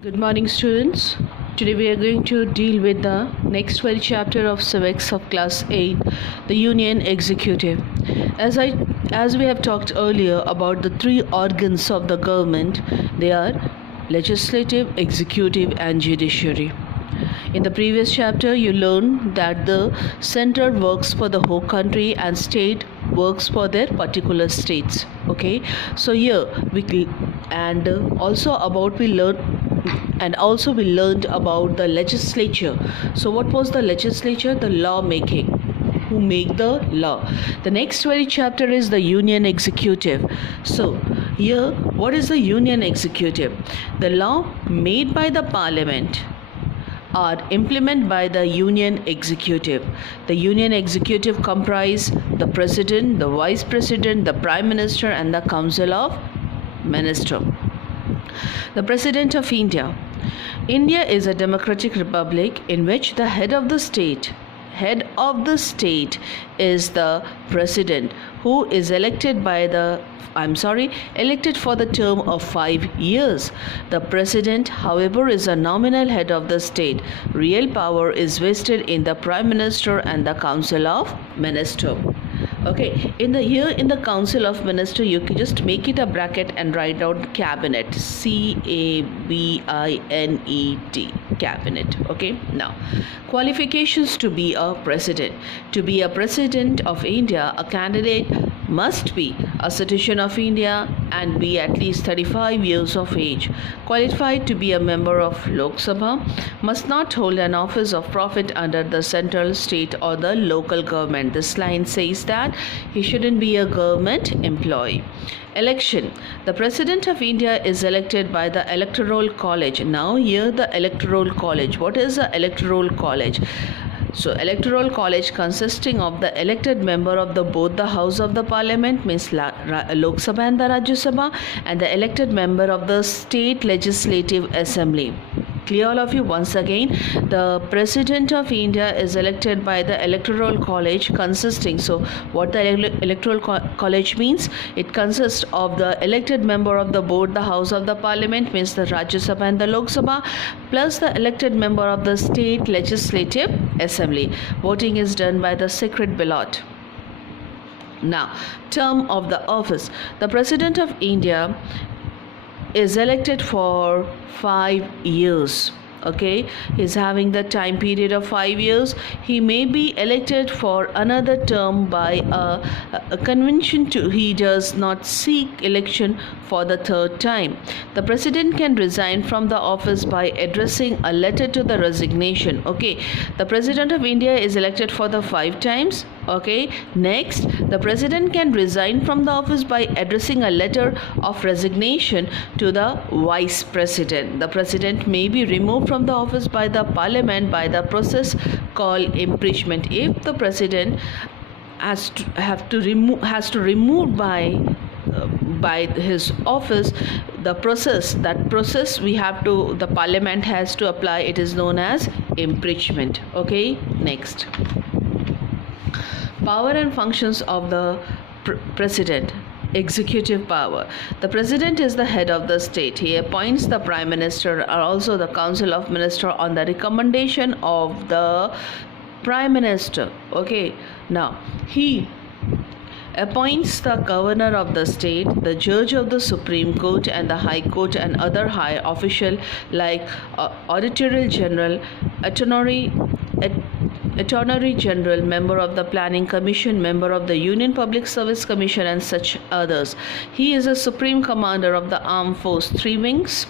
Good morning, students. Today we are going to deal with the next very chapter of civics of class 8, the Union Executive. As we have talked earlier about the three organs of the government, they are legislative, executive, and judiciary. In the previous chapter, you learned that the center works for the whole country and state works for their particular states. Okay, so here we learned about the legislature. So what was the legislature? The law making, who make the law. The next very chapter is the union executive. So here, what is the union executive? The law made by the parliament are implemented by the union executive. The union executive comprise the president, the vice president, the prime minister, and the council of ministers. The president of India. India is a democratic republic in which the head of the state is the president, who is elected for the term of 5 years. The president, however, is a nominal head of the state. Real power is vested in the prime minister and the council of ministers. Okay, in the council of minister, you can just make it a bracket and write down cabinet, cabinet, cabinet. Okay, now qualifications to be a president. To be a president of India, a candidate must be a citizen of India and be at least 35 years of age. Qualified to be a member of Lok Sabha, must not hold an office of profit under the central, state, or the local government. This line says that he shouldn't be a government employee. Election. The President of India is elected by the Electoral College. Now here the Electoral College. What is the Electoral College? So Electoral College consisting of the elected member of both the House of the Parliament, means Lok Sabha and the Rajya Sabha, and the elected member of the State Legislative Assembly. Clear all of you? Once again, the President of India is elected by the Electoral College consisting. So what the Electoral College means? It consists of the elected member of both the House of the Parliament, means the Rajya Sabha and the Lok Sabha, plus the elected member of the State Legislative Assembly. Voting is done by the secret ballot. Now, term of the office. The President of India is elected for 5 years. Okay, he's having the time period of 5 years. He may be elected for another term by a convention. He does not seek election for the third time. The president can resign from the office by addressing a letter to the resignation. Okay, the President of India is elected for the 5 times. Okay, next, the president can resign from the office by addressing a letter of resignation to the vice president. The president may be removed from the office by the parliament by the process called impeachment. If the president has to remove by his office, the parliament has to apply. It is known as impeachment. Okay, next. Power and functions of the president. Executive power. The president is the head of the state. He appoints the prime minister or also the council of ministers on the recommendation of the prime minister. Okay, now he appoints the governor of the state, the judge of the Supreme Court and the High Court, and other high official like Auditor General, Attorney General, member of the Planning Commission, member of the Union Public Service Commission, and such others. He is a supreme commander of the armed force, 3 wings.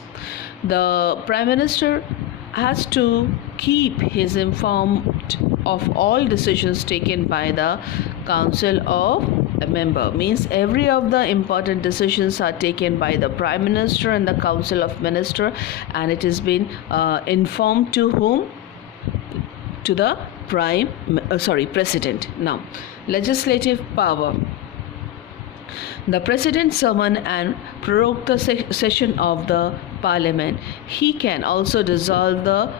The prime minister has to keep his informed of all decisions taken by the council of a member. Means every of the important decisions are taken by the prime minister and the council of minister, and it has been informed to whom? To the president. Now, legislative power. The president summon and prorogue the session of the parliament. He can also dissolve the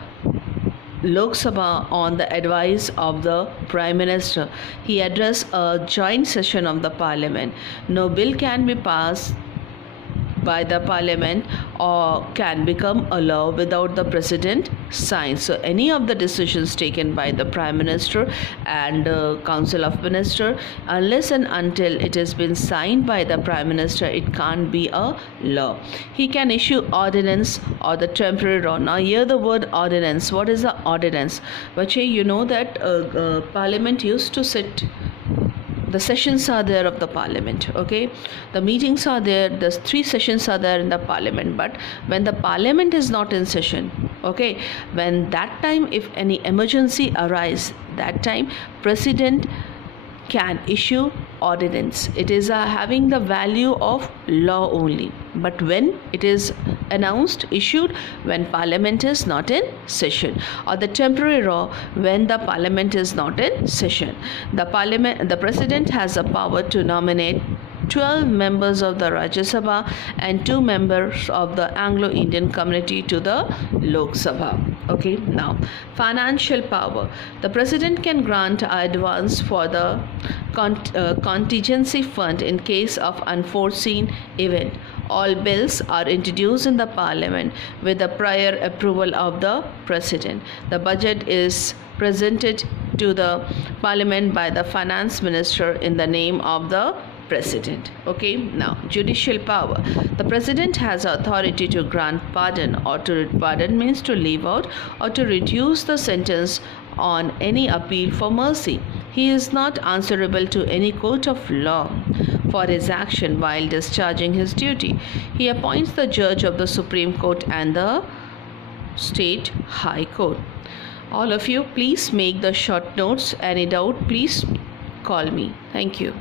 Lok Sabha on the advice of the Prime Minister. He addressed a joint session of the Parliament. No bill can be passed by the parliament or can become a law without the president signs. So any of the decisions taken by the prime minister and council of minister, unless and until it has been signed by the prime minister, it can't be a law. He can issue ordinance or the temporary law. Now here the word ordinance. What is the ordinance? Bache, you know that parliament used to sit, the sessions are there of the parliament, okay, the meetings are there, the 3 sessions are there in the parliament. But when the parliament is not in session, okay, when that time if any emergency arise, that time president can issue ordinance. It is having the value of law only, but when it is announced, issued when parliament is not in session, or the temporary law when the parliament is not in session. The president has a power to nominate 12 members of the Rajya Sabha and 2 members of the Anglo-Indian community to the Lok Sabha. Okay, now financial power. The president can grant advance for the contingency fund in case of unforeseen event. All bills are introduced in the parliament with the prior approval of the president. The budget is presented to the parliament by the finance minister in the name of the president. Okay, now judicial power. The president has authority to grant pardon, or to pardon means to leave out or to reduce the sentence on any appeal for mercy. He is not answerable to any court of law for his action while discharging his duty. He appoints the judge of the Supreme Court and the State High Court. All of you, please make the short notes. Any doubt, please call me. Thank you.